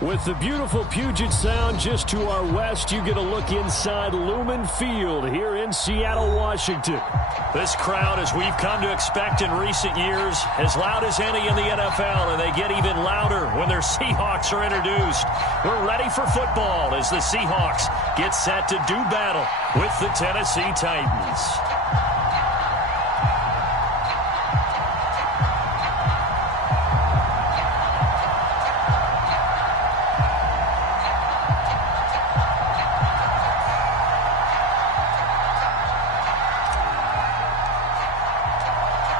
With the beautiful Puget Sound just to our west, you get a look inside Lumen Field here in Seattle, Washington. This crowd, as we've come to expect in recent years, as loud as any in the NFL, and they get even louder when their Seahawks are introduced. We're ready for football as the Seahawks get set to do battle with the Tennessee Titans.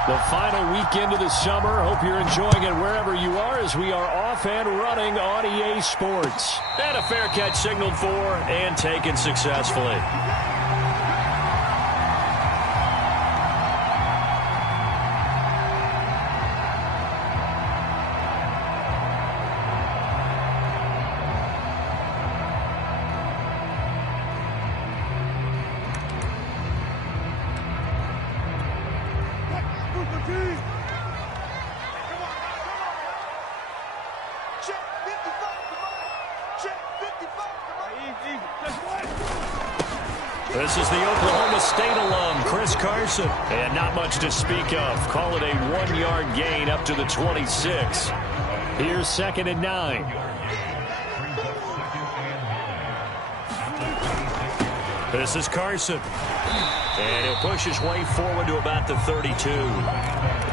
The final weekend of the summer. Hope you're enjoying it wherever you are as we are off and running on EA Sports. And a fair catch signaled for and taken successfully. This is the Oklahoma State alum, Chris Carson. And not much to speak of. Call it a 1-yard gain up to the 26. Here's 2nd and 9. This is Carson. And he'll push his way forward to about the 32.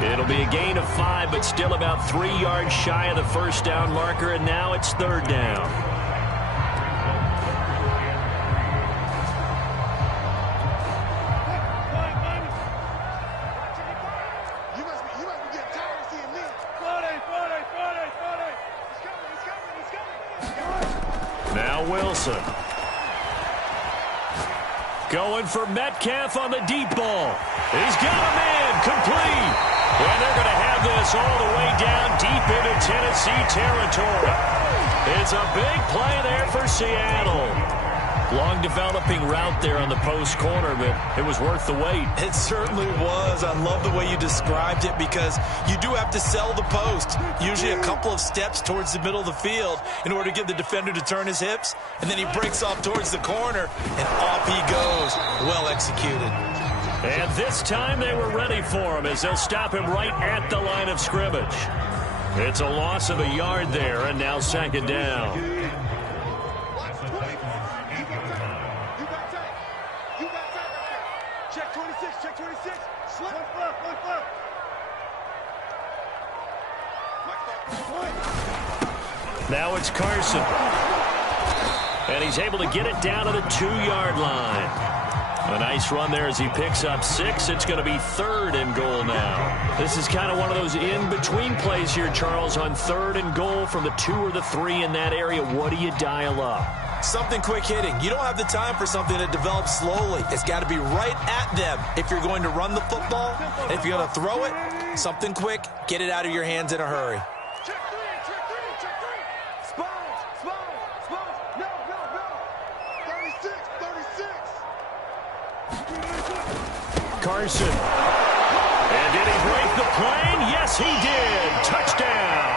It'll be a gain of 5, but still about 3 yards shy of the first down marker, and now it's 3rd down. Now Wilson. Going for Metcalf on the deep ball. He's got a man complete. And they're going to have this all the way down deep into Tennessee territory. It's a big play there for Seattle. Long developing route there on the post corner, but it was worth the wait. It certainly was. I love the way you described it because you do have to sell the post. Usually a couple of steps towards the middle of the field in order to get the defender to turn his hips. And then he breaks off towards the corner, and off he goes. Well executed. And this time they were ready for him as they'll stop him right at the line of scrimmage. It's a loss of a yard there, and now 2nd down. Now it's Carson. And he's able to get it down to the 2-yard line. A nice run there as he picks up 6. It's going to be 3rd and goal now. This is kind of one of those in-between plays here, Charles, on 3rd and goal from the 2 or the 3 in that area. What do you dial up? Something quick hitting. You don't have the time for something that develops slowly. It's got to be right at them if you're going to run the football. And if you're going to throw it, something quick, get it out of your hands in a hurry. Carson. And did he break the plane? Yes, he did. Touchdown.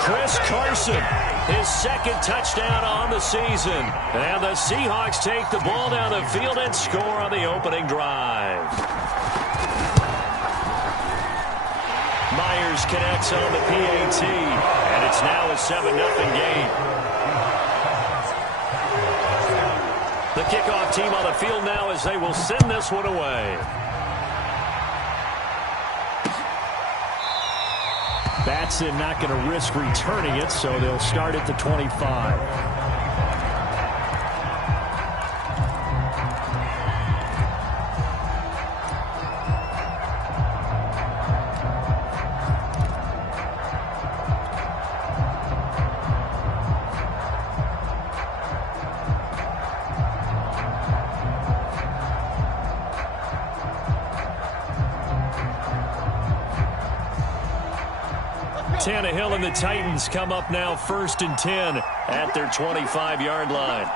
Chris Carson, his 2nd touchdown on the season. And the Seahawks take the ball down the field and score on the opening drive. Myers connects on the PAT. And it's now a 7-0 game. The kickoff team on the field now as they will send this one away. Batson not going to risk returning it, so they'll start at the 25. Tannehill and the Titans come up now 1st and 10 at their 25-yard line.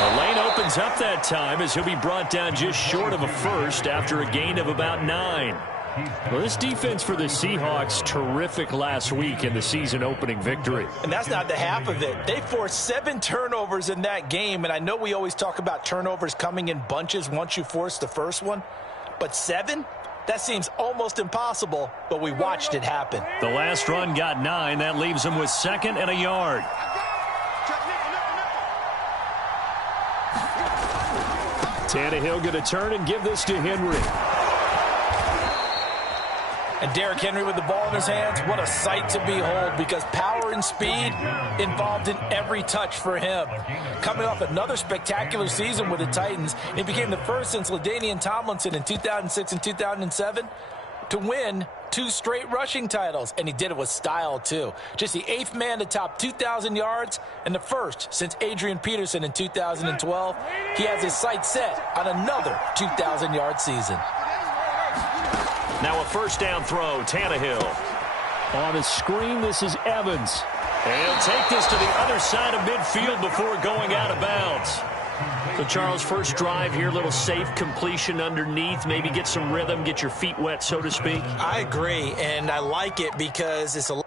The lane opens up that time as he'll be brought down just short of a first after a gain of about 9. Well, this defense for the Seahawks, terrific last week in the season-opening victory. And that's not the half of it. They forced 7 turnovers in that game, and I know we always talk about turnovers coming in bunches once you force the first one, but 7? That seems almost impossible, but we watched it happen. The last run got 9. That leaves them with 2nd and a yard. Tannehill going to turn and give this to Henry. And Derrick Henry with the ball in his hands, what a sight to behold, because power and speed involved in every touch for him. Coming off another spectacular season with the Titans, he became the first since LaDainian Tomlinson in 2006 and 2007 to win 2 straight rushing titles, and he did it with style too. Just the 8th man to top 2,000 yards and the first since Adrian Peterson in 2012. He has his sights set on another 2,000-yard season. Now a first down throw, Tannehill. On a screen, this is Evans. And he'll take this to the other side of midfield before going out of bounds. So, Charles, first drive here, little safe completion underneath. Maybe get some rhythm, get your feet wet, so to speak. I agree, and I like it because it's a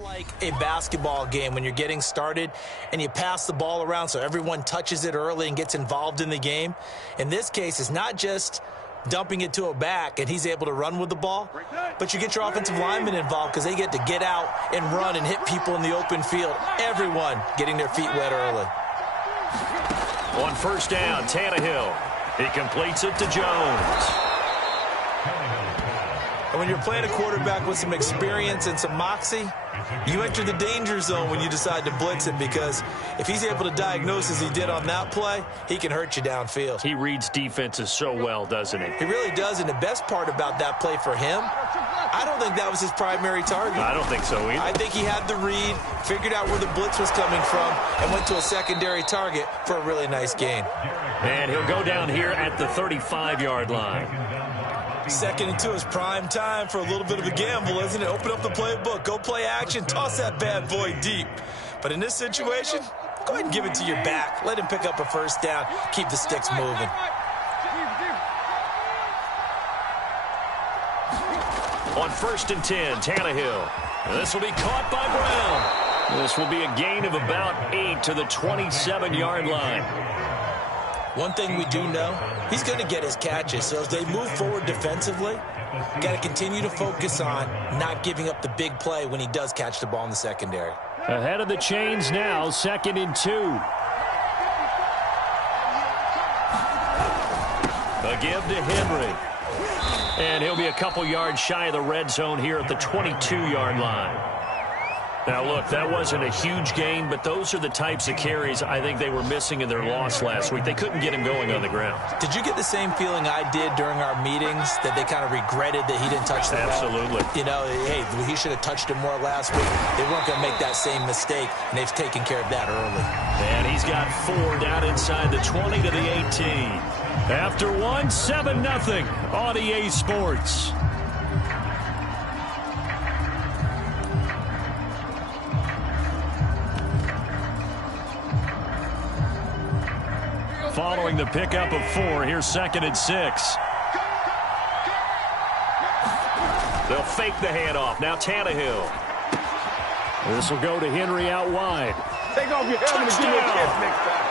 like a basketball game when you're getting started and you pass the ball around so everyone touches it early and gets involved in the game. In this case, it's not just dumping it to a back and he's able to run with the ball, but you get your offensive linemen involved because they get to get out and run and hit people in the open field. Everyone getting their feet wet early. On first down, Tannehill. He completes it to Jones. And when you're playing a quarterback with some experience and some moxie, you enter the danger zone when you decide to blitz him, because if he's able to diagnose as he did on that play, he can hurt you downfield. He reads defenses so well, doesn't he? He really does, and the best part about that play for him, I don't think that was his primary target. I don't think so either. I think he had the read, figured out where the blitz was coming from, and went to a secondary target for a really nice gain. And he'll go down here at the 35-yard line. 2nd and 2 is prime time for a little bit of a gamble, isn't it? Open up the playbook, go play action, toss that bad boy deep. But in this situation, go ahead and give it to your back. Let him pick up a first down, keep the sticks moving. On 1st and 10, Tannehill. This will be caught by Brown. This will be a gain of about 8 to the 27-yard line. One thing we do know, he's going to get his catches. So as they move forward defensively, got to continue to focus on not giving up the big play when he does catch the ball in the secondary. Ahead of the chains now, 2nd and 2. A give to Henry. And he'll be a couple yards shy of the red zone here at the 22-yard line. Now, look, that wasn't a huge gain, but those are the types of carries I think they were missing in their loss last week. They couldn't get him going on the ground. Did you get the same feeling I did during our meetings, that they kind of regretted that he didn't touch the ball? Absolutely. You know, hey, he should have touched it more last week. They weren't going to make that same mistake, and they've taken care of that early. And he's got 4 down inside the 20 to the 18. After 1, 7-0 on EA Sports. Following the pickup of 4, here's 2nd and 6. They'll fake the handoff. Now Tannehill. This will go to Henry out wide. Take off your helmet and give me a kiss next time.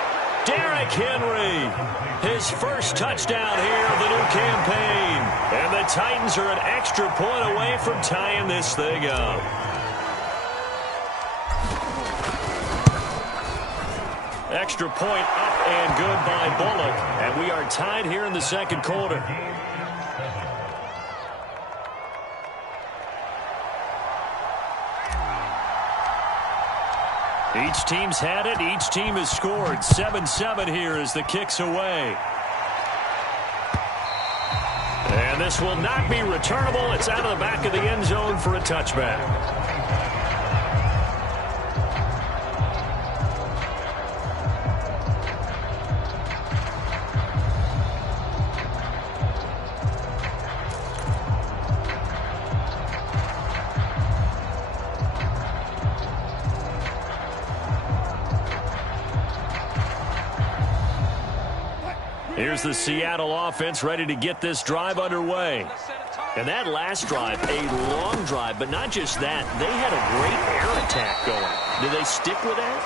Derrick Henry, his first touchdown here of the new campaign. And the Titans are an extra point away from tying this thing up. Extra point up and good by Bullock. And we are tied here in the second quarter. Each team's had it. Each team has scored. 7-7 here as the kick's away. And this will not be returnable. It's out of the back of the end zone for a touchback. Here's the Seattle offense ready to get this drive underway. And that last drive, a long drive, but not just that. They had a great air attack going. Do they stick with that?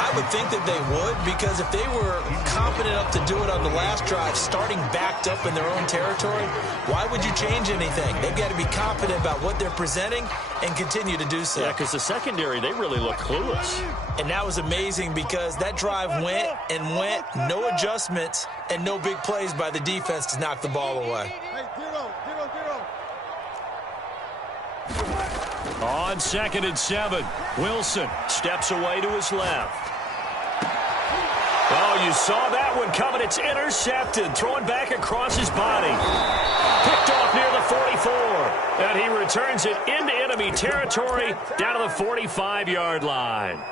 I would think that they would, because if they were confident enough to do it on the last drive, starting backed up in their own territory, why would you change anything? They've got to be confident about what they're presenting and continue to do so. Yeah, because the secondary, they really look clueless. And that was amazing because that drive went and went, no adjustments and no big plays by the defense to knock the ball away. On 2nd and 7, Wilson steps away to his left. Oh, you saw that one coming. It's intercepted. Throwing back across his body. Picked off near the 44. And he returns it into enemy territory down to the 45-yard line.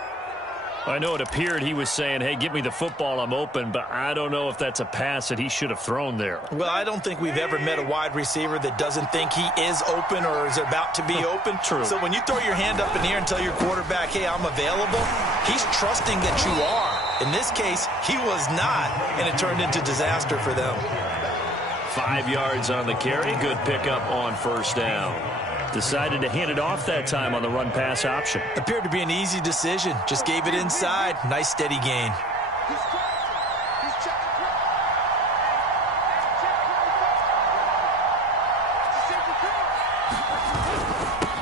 I know it appeared he was saying, hey, give me the football, I'm open, but I don't know if that's a pass that he should have thrown there. Well, I don't think we've ever met a wide receiver that doesn't think he is open or is about to be open. True. So when you throw your hand up in the air and tell your quarterback, hey, I'm available, he's trusting that you are. In this case, he was not, and it turned into disaster for them. 5 yards on the carry. Good pickup on first down. Decided to hand it off that time on the run-pass option. Appeared to be an easy decision. Just gave it inside. Nice, steady gain.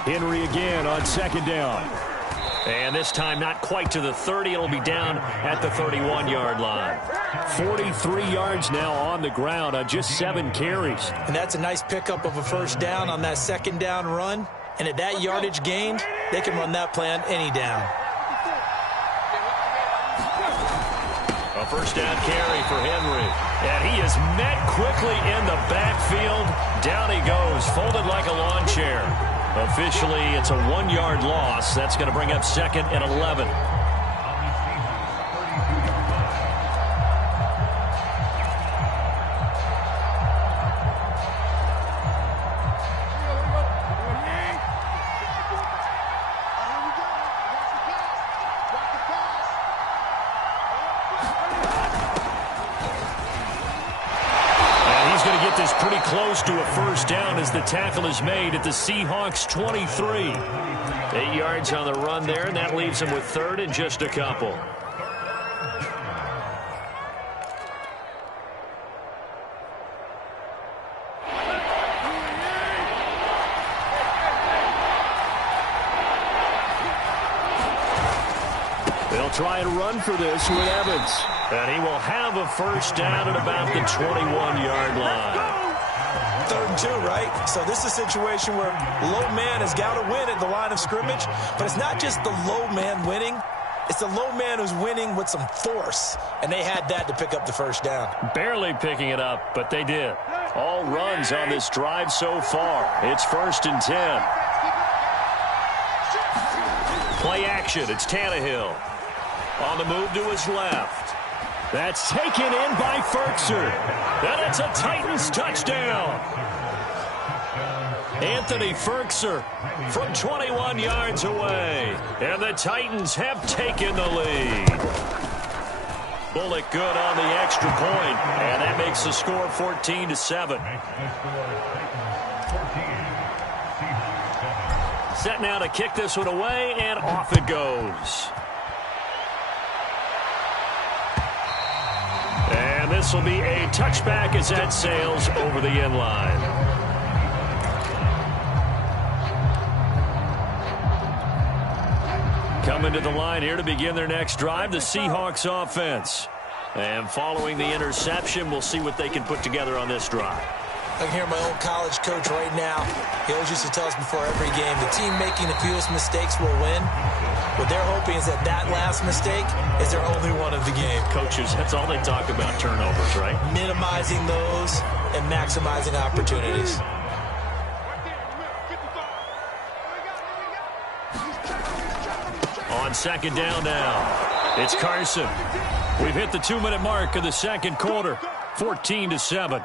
Henry again on 2nd down. And this time not quite to the 30. It'll be down at the 31-yard line. 43 yards now on the ground on just 7 carries. And that's a nice pickup of a first down on that 2nd down run. And at that yardage gained, they can run that play on any down. A first down carry for Henry. And he is met quickly in the backfield. Down he goes, folded like a lawn chair. Officially, it's a 1-yard loss. That's going to bring up 2nd and 11. Pretty close to a first down as the tackle is made at the Seahawks 23. 8 yards on the run there, and that leaves them with 3rd and just a couple. They'll try and run for this with Evans. And he will have a first down at about the 21-yard line. 3rd and 2, right? So this is a situation where low man has got to win at the line of scrimmage, but it's not just the low man winning. It's the low man who's winning with some force, and they had that to pick up the first down. Barely picking it up, but they did. All runs on this drive so far. It's 1st and 10. Play action. It's Tannehill. On the move to his left. That's taken in by Firkser. And it's a Titans touchdown. Anthony Firkser from 21 yards away. And the Titans have taken the lead. Bullock good on the extra point. And that makes the score 14-7. Set now to kick this one away, and off it goes. And this will be a touchback as that sails over the end line. Coming to the line here to begin their next drive, the Seahawks offense. And following the interception, we'll see what they can put together on this drive. I can hear my old college coach right now. He always used to tell us before every game, the team making the fewest mistakes will win. What they're hoping is that that last mistake is their only one of the game. Coaches, that's all they talk about, turnovers, right? Minimizing those and maximizing opportunities. On 2nd down now, it's Carson. We've hit the 2-minute mark of the second quarter, 14-7.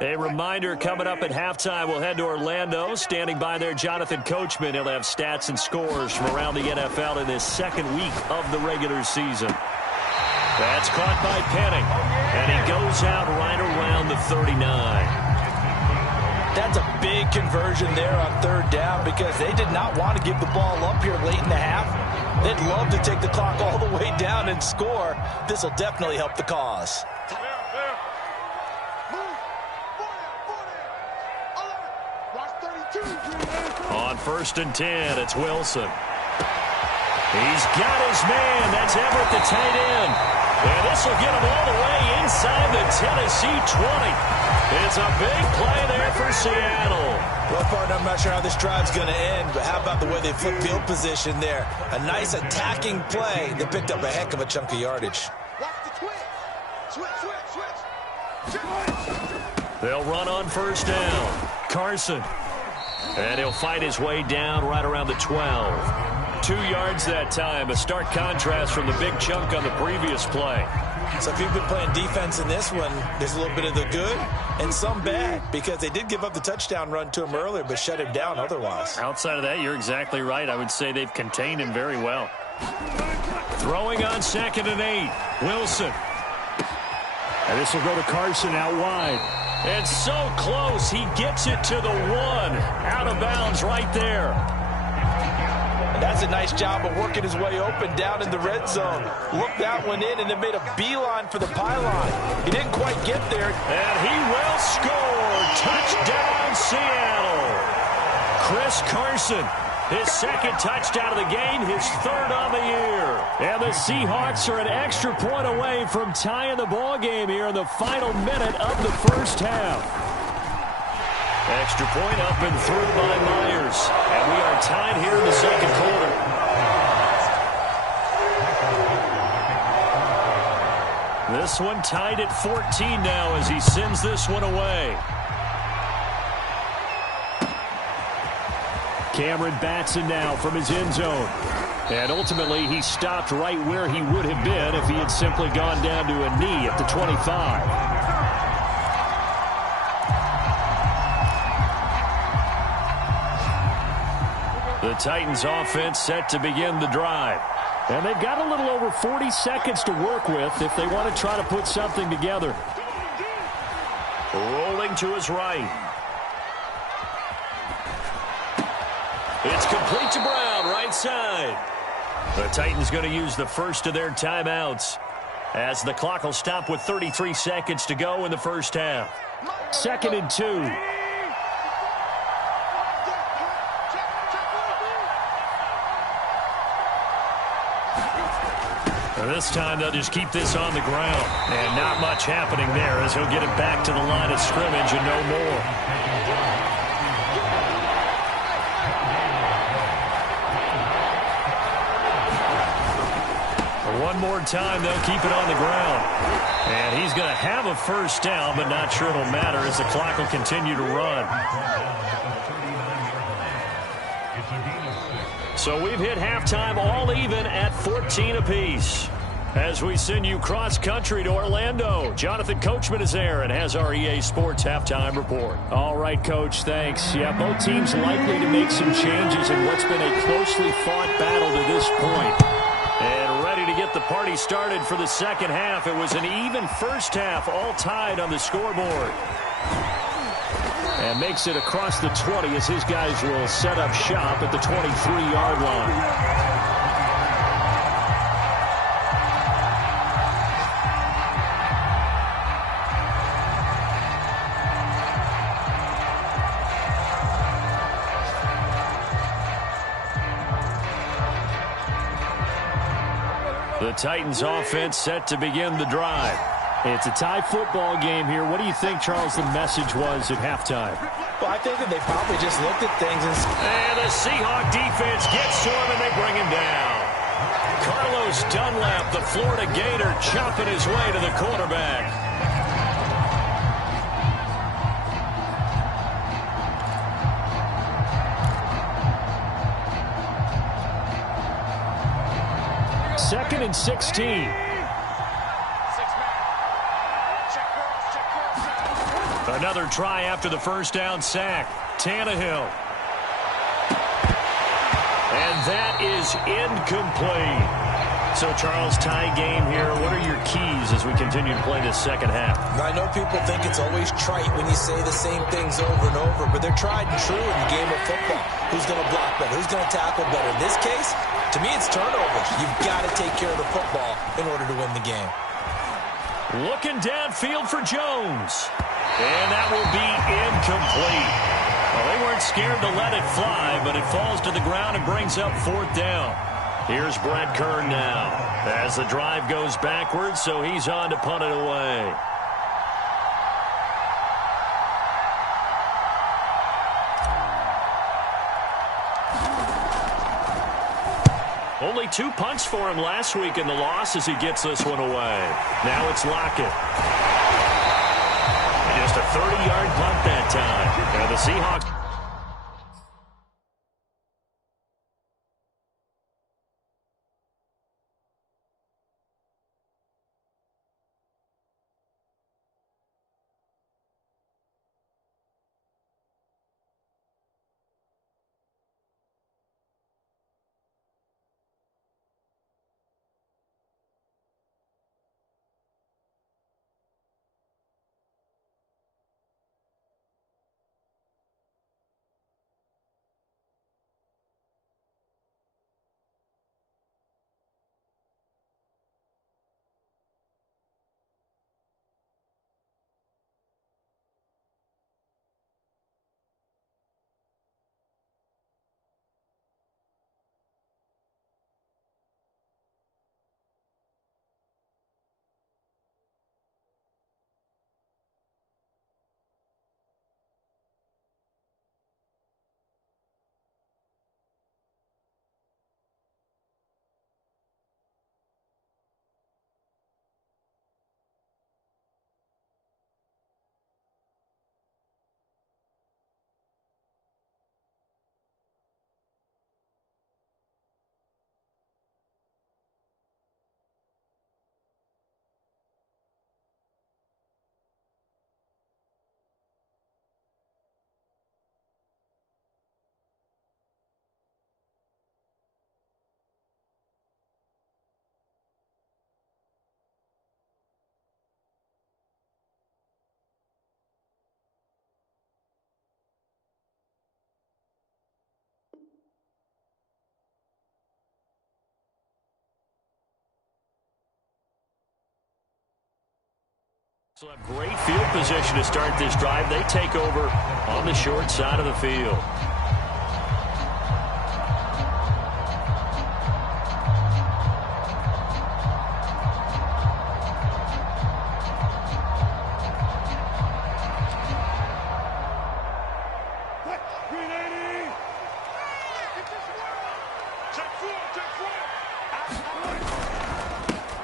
A reminder coming up at halftime, we'll head to Orlando. Standing by there, Jonathan Coachman. He'll have stats and scores from around the NFL in this second week of the regular season. That's caught by Penning, and he goes out right around the 39. That's a big conversion there on third down because they did not want to give the ball up here late in the half. They'd love to take the clock all the way down and score. This will definitely help the cause. On 1st and 10, it's Wilson. He's got his man. That's Everett, the tight end. And this will get him all the way inside the Tennessee 20. It's a big play there for Seattle. Well, partner, I'm not sure how this drive's going to end, but how about the way they flip field position there? A nice attacking play that picked up a heck of a chunk of yardage. They'll run on 1st down. Carson. And he'll fight his way down right around the 12. 2 yards that time. A stark contrast from the big chunk on the previous play. So if you've been playing defense in this one, there's a little bit of the good and some bad because they did give up the touchdown run to him earlier but shut him down otherwise. Outside of that, you're exactly right. I would say they've contained him very well. Throwing on 2nd and 8. Wilson. And this will go to Carson out wide. And so close, he gets it to the 1. Out of bounds right there. And that's a nice job of working his way open down in the red zone. Looked that one in and then made a beeline for the pylon. He didn't quite get there. And he will score. Touchdown, Seattle. Chris Carson. His 2nd touchdown of the game, his 3rd on the year. And the Seahawks are an extra point away from tying the ball game here in the final minute of the first half. Extra point up and through by Myers. And we are tied here in the second quarter. This one tied at 14 now as he sends this one away. Cameron Batson now from his end zone. And ultimately, he stopped right where he would have been if he had simply gone down to a knee at the 25. The Titans offense set to begin the drive. And they've got a little over 40 seconds to work with if they want to try to put something together. Rolling to his right. It's complete to Brown, right side. The Titans going to use the first of their timeouts as the clock will stop with 33 seconds to go in the first half. 2nd and 2. This time they'll just keep this on the ground. And not much happening there as he'll get it back to the line of scrimmage and no more. One more time, they'll keep it on the ground. And he's going to have a first down, but not sure it'll matter as the clock will continue to run. So we've hit halftime all even at 14 apiece. As we send you cross-country to Orlando, Jonathan Coachman is there and has our EA Sports halftime report. All right, Coach, thanks. Yeah, both teams likely to make some changes in what's been a closely fought battle to this point. And ready to get the party started for the second half. It was an even first half, all tied on the scoreboard. And makes it across the 20 as his guys will set up shop at the 23-yard line. The Titans offense set to begin the drive. It's a tie football game here. What do you think, Charles, the message was at halftime? Well, I think that they probably just looked at things and the Seahawk defense gets to him and they bring him down. Carlos Dunlap, the Florida Gator, chopping his way to the quarterback. Second and 16. Another try after the first down sack. Tannehill. And that is incomplete. So, Charles, tie game here. What are your keys as we continue to play this second half? I know people think it's always trite when you say the same things over and over, but they're tried and true in the game of football. Who's going to block better? Who's going to tackle better? In this case, to me, it's turnovers. You've got to take care of the football in order to win the game. Looking downfield for Jones. And that will be incomplete. Well, they weren't scared to let it fly, but it falls to the ground and brings up fourth down. Here's Brett Kern now as the drive goes backwards, so he's on to punt it away. Only 2 punts for him last week in the loss as he gets this one away. Now it's Lockett. Just a 30-yard punt that time. And the Seahawks... So have great field position to start this drive. They take over on the short side of the field.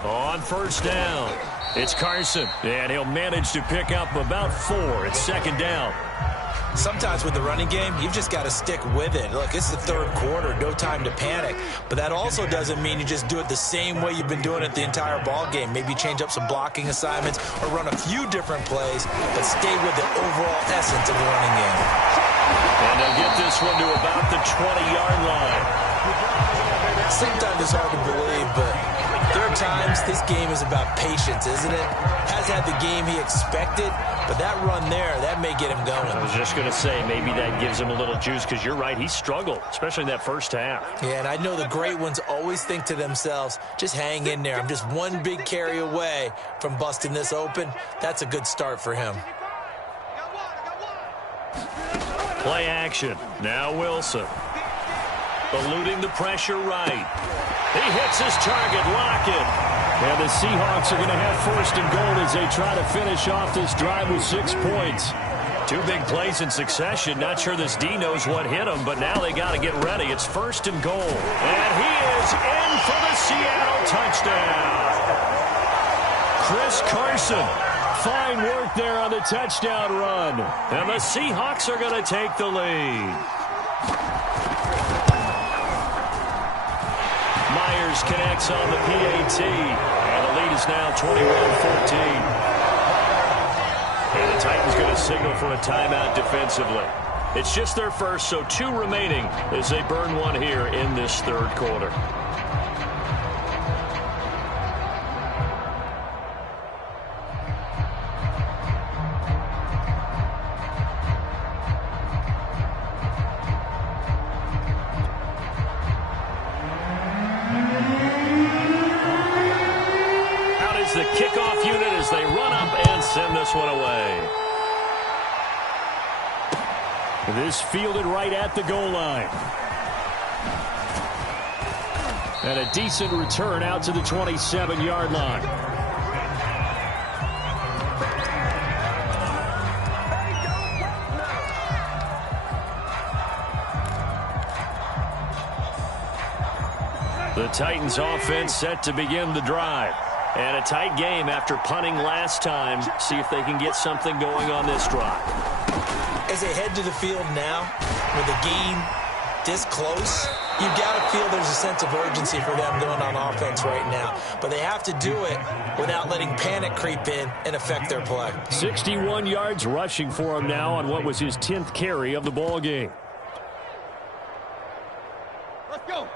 On first down, it's Carson, and he'll manage to pick up about 4. It's second down. Sometimes with the running game, you've just got to stick with it. Look, it's the third quarter, no time to panic. But that also doesn't mean you just do it the same way you've been doing it the entire ball game. Maybe change up some blocking assignments or run a few different plays, but stay with the overall essence of the running game. And they'll get this one to about the 20-yard line. Sometimes it's hard to believe, but there are times this game is about patience, isn't it? Has had the game he expected, but that run there, that may get him going. I was just going to say, maybe that gives him a little juice, because you're right, he struggled, especially in that first half. Yeah, and I know the great ones always think to themselves, just hang in there. I'm just one big carry away from busting this open. That's a good start for him. Play action. Now Wilson. Eluding the pressure right. He hits his target, Lockett. And the Seahawks are going to have first and goal as they try to finish off this drive with 6 points. 2 big plays in succession. Not sure this D knows what hit him, but now they got to get ready. It's first and goal. And he is in for the Seattle touchdown. Chris Carson. Fine work there on the touchdown run. And the Seahawks are going to take the lead. Myers connects on the PAT, and the lead is now 21-14. And the Titans going to signal for a timeout defensively. It's just their first, so 2 remaining as they burn one here in this third quarter. Out is the kickoff unit as they run up and send this one away. This fielded right at the goal line. And a decent return out to the 27-yard line. The Titans offense set to begin the drive. And a tight game after punting last time. See if they can get something going on this drive. As they head to the field now, with the game this close, you've got to feel there's a sense of urgency for them going on offense right now. But they have to do it without letting panic creep in and affect their play. 61 yards rushing for him now on what was his 10th carry of the ball game. Let's go.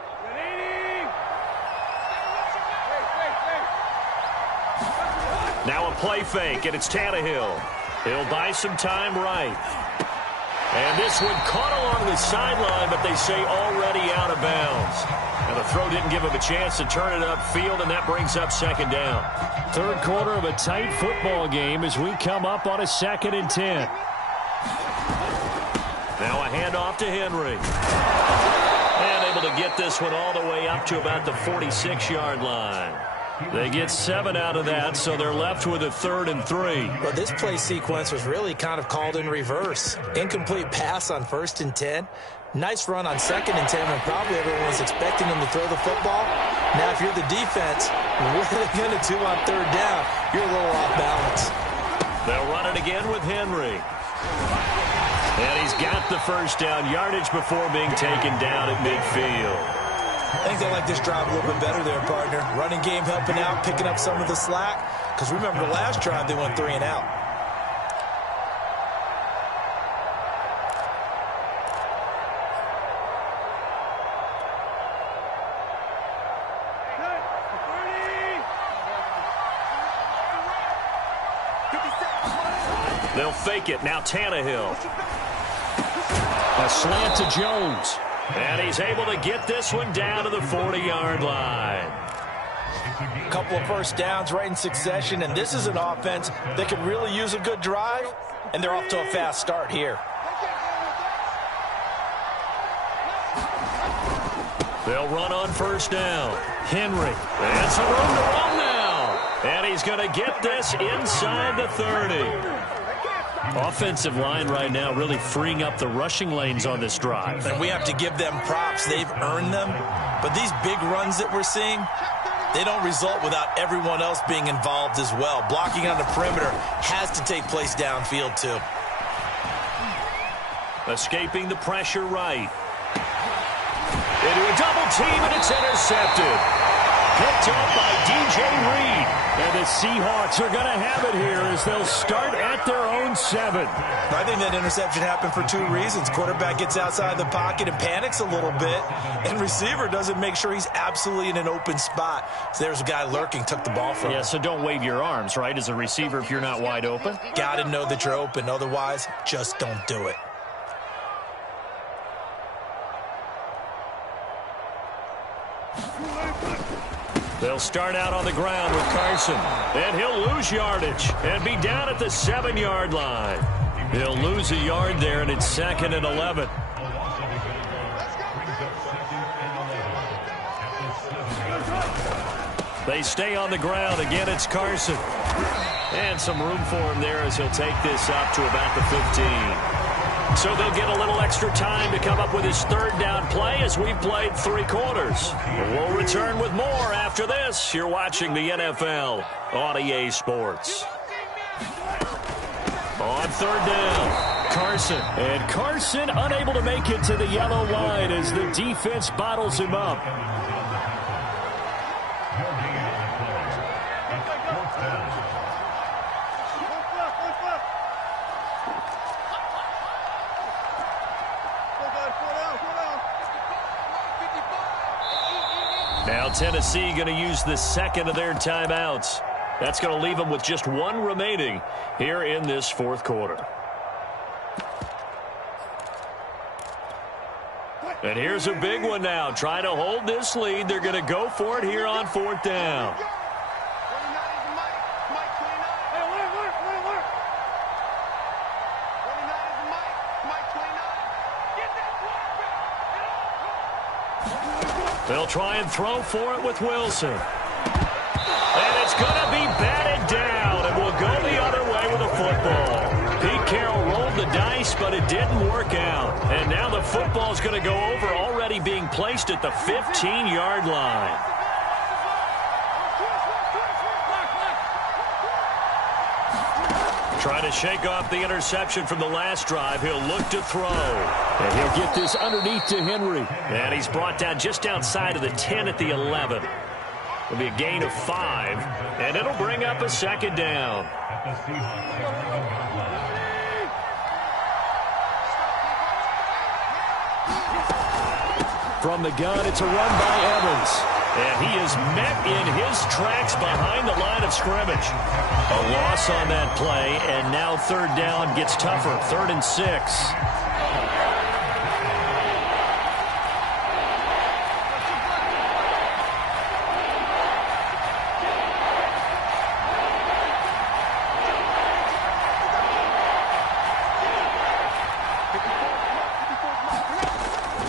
Now a play fake, and it's Tannehill. He'll buy some time right. And this one caught along the sideline, but they say already out of bounds. And the throw didn't give him a chance to turn it upfield, and that brings up second down. Third quarter of a tight football game as we come up on a 2nd and 10. Now a handoff to Henry. And able to get this one all the way up to about the 46-yard line. They get 7 out of that, so they're left with a 3rd and 3. Well, this play sequence was really kind of called in reverse. Incomplete pass on 1st and 10. Nice run on 2nd and 10 when probably everyone was expecting them to throw the football. Now, if you're the defense, what are they going to do on 3rd down? You're a little off balance. They'll run it again with Henry. And he's got the first down yardage before being taken down at midfield. I think they like this drive a little bit better there, partner. Running game helping out, picking up some of the slack. Because remember, the last drive, they went 3 and out. They'll fake it. Now Tannehill. A slant to Jones. And he's able to get this one down to the 40-yard line. A couple of first downs right in succession, and this is an offense that could really use a good drive, and they're off to a fast start here. They'll run on 1st down. Henry. And some room to run now. And he's going to get this inside the 30. Offensive line right now really freeing up the rushing lanes on this drive. And we have to give them props. They've earned them. But these big runs that we're seeing, they don't result without everyone else being involved as well. Blocking on the perimeter has to take place downfield too. Escaping the pressure right. Into a double team, and it's intercepted. Picked up by DJ Reed. And the Seahawks are going to have it here as they'll start at their own 7. I think that interception happened for 2 reasons. Quarterback gets outside the pocket and panics a little bit, and receiver doesn't make sure he's absolutely in an open spot. So there's a guy lurking, took the ball from him. Yeah, so don't wave your arms, right, as a receiver if you're not wide open. Got to know that you're open. Otherwise, just don't do it. They'll start out on the ground with Carson. And he'll lose yardage and be down at the 7-yard line. He'll lose a yard there, and it's 2nd and 11. They stay on the ground. Again, it's Carson. And some room for him there as he'll take this up to about the 15. So they'll get a little extra time to come up with his 3rd down play as we've played 3 quarters. We'll return with more after this. You're watching the NFL on EA Sports. On 3rd down, Carson. And Carson unable to make it to the yellow line as the defense bottles him up. Now Tennessee going to use the second of their timeouts. That's going to leave them with just one remaining here in this fourth quarter. And here's a big one now. Trying to hold this lead. They're going to go for it here on fourth down. They'll try and throw for it with Wilson. And it's going to be batted down, and we'll go the other way with a football. Pete Carroll rolled the dice, but it didn't work out. And now the football's going to go over, already being placed at the 15-yard line. Trying to shake off the interception from the last drive. He'll look to throw. And he'll get this underneath to Henry. And he's brought down just outside of the 10 at the 11. It'll be a gain of 5, and it'll bring up a second down. From the gun, it's a run by Evans. And he is met in his tracks behind the line of scrimmage. A loss on that play, and now third down gets tougher. 3rd and 6.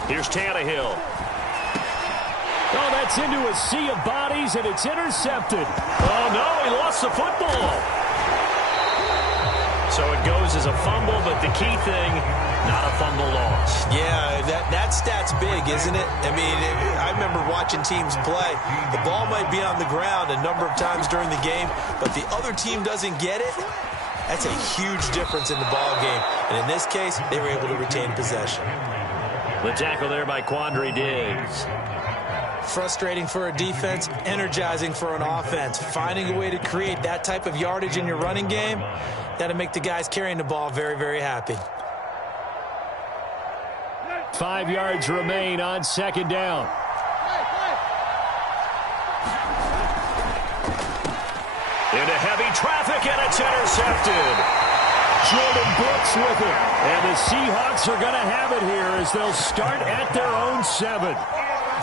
Here's Tannehill. Oh, that's into a sea of bodies, and it's intercepted. Oh, no, he lost the football. So it goes as a fumble, but the key thing, not a fumble loss. Yeah, that stat's big, isn't it? I mean, I remember watching teams play. The ball might be on the ground a number of times during the game, but the other team doesn't get it. That's a huge difference in the ball game. And in this case, they were able to retain possession. The tackle there by Quandre Diggs. Frustrating for a defense, energizing for an offense. Finding a way to create that type of yardage in your running game, that'll make the guys carrying the ball very, very happy. 5 yards remain on second down. Into heavy traffic, and it's intercepted. Jordan Brooks with it. And the Seahawks are going to have it here as they'll start at their own 7.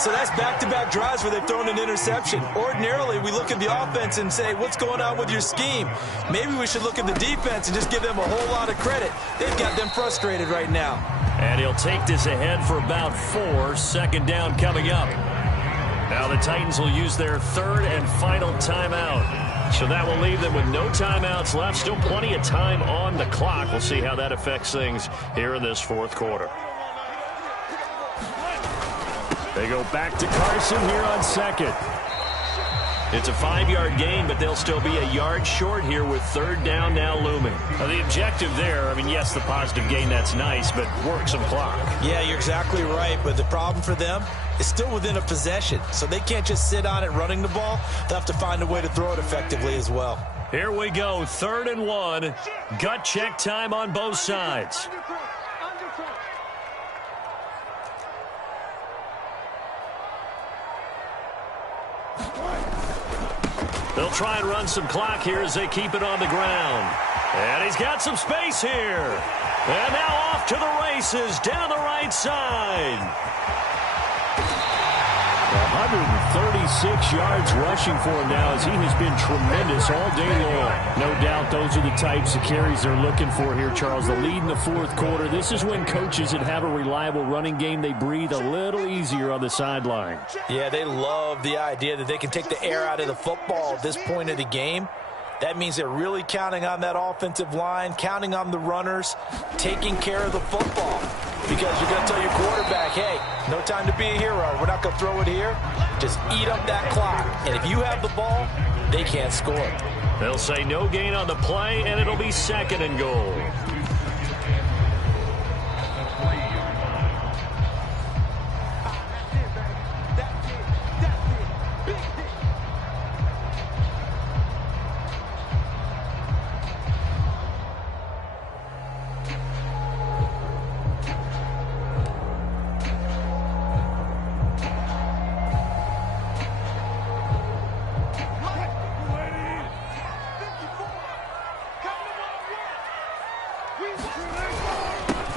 So that's back-to-back drives where they've thrown an interception. Ordinarily, we look at the offense and say, what's going on with your scheme? Maybe we should look at the defense and just give them a whole lot of credit. They've got them frustrated right now. And he'll take this ahead for about 4. Second down coming up. Now the Titans will use their 3rd and final timeout. So that will leave them with no timeouts left. Still plenty of time on the clock. We'll see how that affects things here in this fourth quarter. They go back to Carson here on second. It's a 5-yard gain, but they'll still be a yard short here with third down now looming. Now, the objective there, I mean, yes, the positive gain, that's nice, but work some clock. Yeah, you're exactly right, but the problem for them is still within a possession, so they can't just sit on it running the ball. They'll have to find a way to throw it effectively as well. Here we go, 3rd and 1. Gut check time on both sides. They'll try and run some clock here as they keep it on the ground. And he's got some space here. And now off to the races down the right side. 136 yards rushing for him now as he has been tremendous all day long. No doubt those are the types of carries they're looking for here, Charles. The lead in the fourth quarter. This is when coaches that have a reliable running game, they breathe a little easier on the sideline. Yeah, they love the idea that they can take the air out of the football at this point of the game. That means they're really counting on that offensive line, counting on the runners, taking care of the football. Because you're going to tell your quarterback, hey, no time to be a hero. We're not going to throw it here. Just eat up that clock. And if you have the ball, they can't score. They'll say no gain on the play, and it'll be 2nd and goal.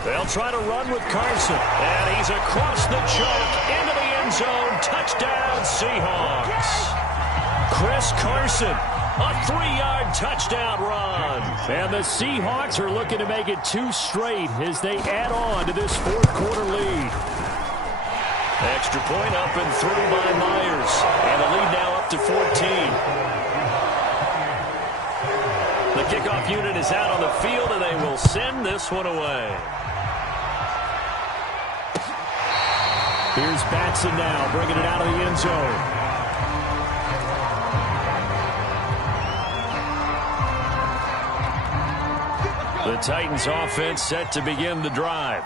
They'll try to run with Carson. And he's across the choke into the end zone. Touchdown, Seahawks. Chris Carson, a 3-yard touchdown run. And the Seahawks are looking to make it 2 straight as they add on to this fourth-quarter lead. Extra point up and through by Myers. And the lead now up to 14. The kickoff unit is out on the field, and they will send this one away. Here's Batson now, bringing it out of the end zone. The Titans offense set to begin the drive.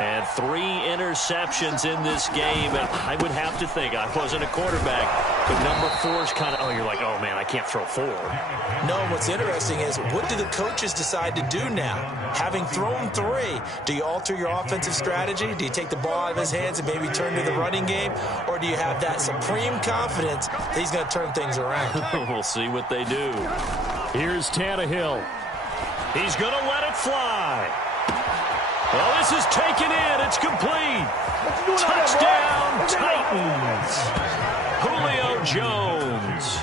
And 3 interceptions in this game. And I would have to think, I wasn't a quarterback, but number 4 is kind of, you're like, oh, man, I can't throw 4. No, what's interesting is, what do the coaches decide to do now? Having thrown 3, do you alter your offensive strategy? Do you take the ball out of his hands and maybe turn to the running game? Or do you have that supreme confidence that he's going to turn things around? We'll see what they do. Here's Tannehill. He's going to let it fly. Well, this is taken in. It's complete. Touchdown, Titans. Julio Jones.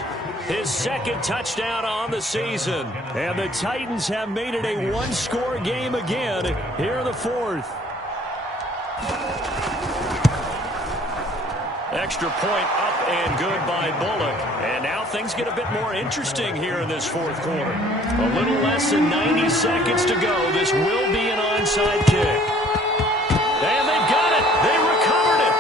His 2nd touchdown on the season. And the Titans have made it a 1-score game again here in the 4th. Extra point up and good by Bullock. And now things get a bit more interesting here in this 4th quarter. A little less than 90 seconds to go. This will be an onside kick. And they've got it. They recovered it.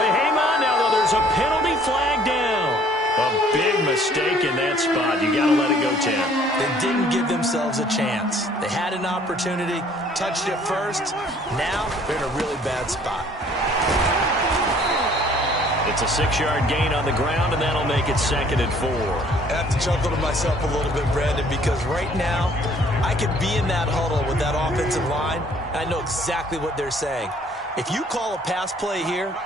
They hang on now, though. There's a penalty flag down. A big mistake in that spot. You got to let it go, Tim. They didn't give themselves a chance. They had an opportunity, touched it first. Now they're in a really bad spot. It's a 6-yard gain on the ground, and that'll make it 2nd and 4. I have to chuckle to myself a little bit, Brandon, because right now I could be in that huddle with that offensive line, and I know exactly what they're saying. If you call a pass play here,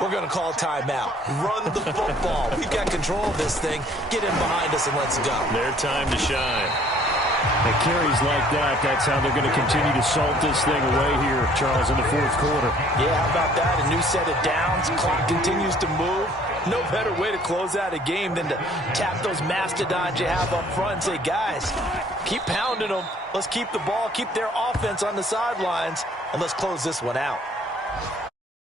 we're going to call a timeout. Run the football. We've got control of this thing. Get in behind us and let's go. Their time to shine. The carries like that, that's how they're going to continue to salt this thing away here, Charles, in the 4th quarter. Yeah, how about that? A new set of downs. Clock continues to move. No better way to close out a game than to tap those mastodons you have up front and say, guys, keep pounding them. Let's keep the ball, keep their offense on the sidelines, and let's close this one out.